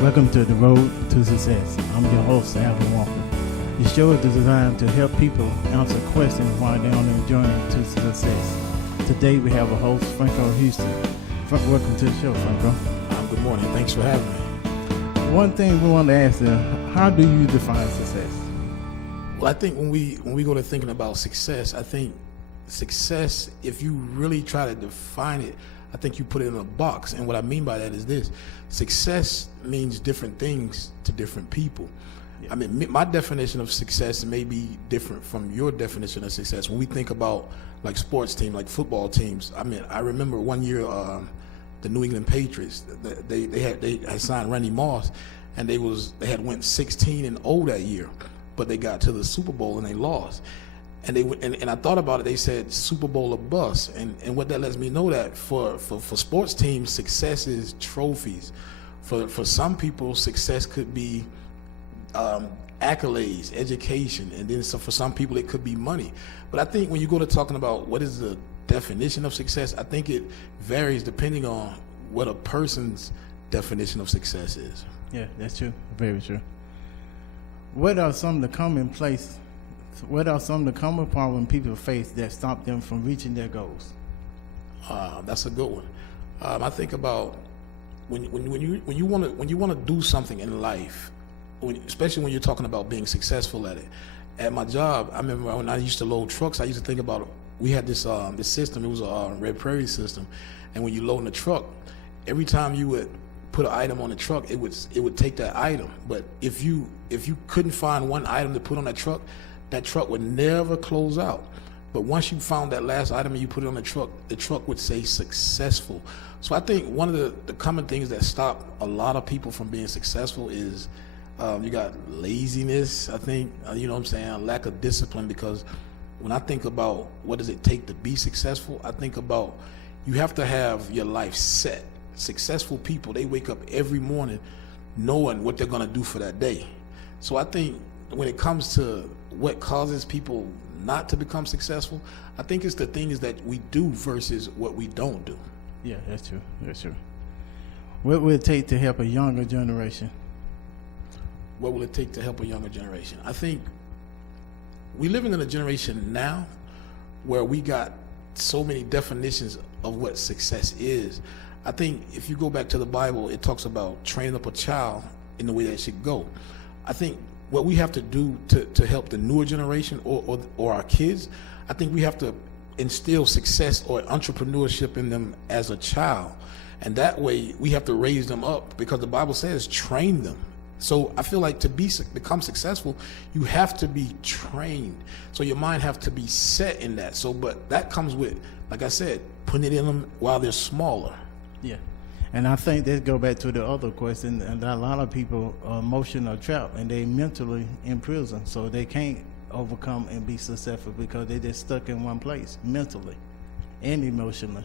Welcome to the Road to Success. I'm your host, Alvin Walker. The show is designed to help people answer questions while they're on their journey to success. Today we have a host, Franco Houston. Welcome to the show, Franco. Good morning. Thanks for having me. One thing we want to ask you, how do you define success? Well, I think when we go to thinking about success, I think success, if you really try to define it, I think you put it in a box. And what I mean by that is this: success means different things to different people. Yeah. I mean, my definition of success may be different from your definition of success. When we think about like sports teams, like football teams, I mean, I remember one year the New England Patriots, they had signed Randy Moss, and they had went 16-0 that year, but they got to the Super Bowl and they lost. And I thought about it. They said Super Bowl or bust, and what that lets me know that for sports teams, success is trophies. For some people, success could be accolades, education, and then for some people it could be money. But I think when you go to talking about what is the definition of success, I think it varies depending on what a person's definition of success is. Yeah, that's true. Very true. What are some of the common problems people face that stop them from reaching their goals? That's a good one. I think about when you want to do something in life, especially when you're talking about being successful at it. At my job, I remember when I used to load trucks, I used to think about, we had this system. It was a Red Prairie system, and when you load in the truck, every time you would put an item on the truck, it would take that item. But if you couldn't find one item to put on that truck would never close out. But once you found that last item and you put it on the truck would say successful. So I think one of the common things that stop a lot of people from being successful is you got laziness, I think, you know what I'm saying, lack of discipline. Because when I think about what does it take to be successful, I think about you have to have your life set. Successful people, they wake up every morning knowing what they're going to do for that day. So I think when it comes to what causes people not to become successful, I think it's the things that we do versus what we don't do. Yeah, that's true. That's true. What will it take to help a younger generation? What will it take to help a younger generation? I think we live in a generation now where we got so many definitions of what success is. I think if you go back to the Bible, it talks about training up a child in the way that it should go. I think what we have to do to help the newer generation or our kids, I think we have to instill success or entrepreneurship in them as a child. And that way we have to raise them up, because the Bible says train them. So I feel like to become successful, you have to be trained. So your mind have to be set in that. But that comes with, like I said, putting it in them while they're smaller. Yeah. And I think that go back to the other question, and a lot of people are emotional trapped and they mentally in prison, so they can't overcome and be successful because they just stuck in one place mentally and emotionally.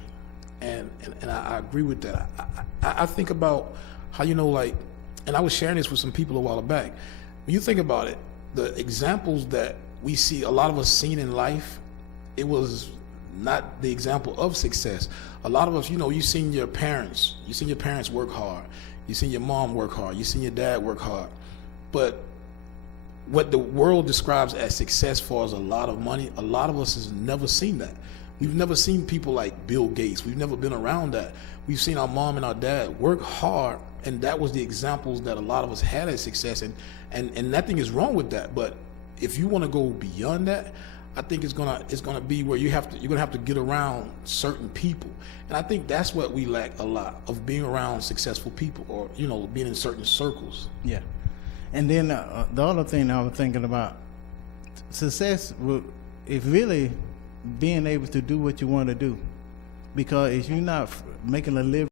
And I agree with that. I think about how, like, and I was sharing this with some people a while back. When you think about it, the examples that we see, a lot of us seen in life, it was not the example of success. A lot of us, you've seen your parents work hard. You've seen your mom work hard. You've seen your dad work hard. But what the world describes as success for us, a lot of money, a lot of us has never seen that. We've never seen people like Bill Gates. We've never been around that. We've seen our mom and our dad work hard, and that was the examples that a lot of us had as success. And nothing is wrong with that. But if you want to go beyond that, I think it's gonna be where you're gonna have to get around certain people, and I think that's what we lack a lot, of being around successful people, or being in certain circles. Yeah, and then the other thing I was thinking about, success is really being able to do what you want to do, because if you're not making a living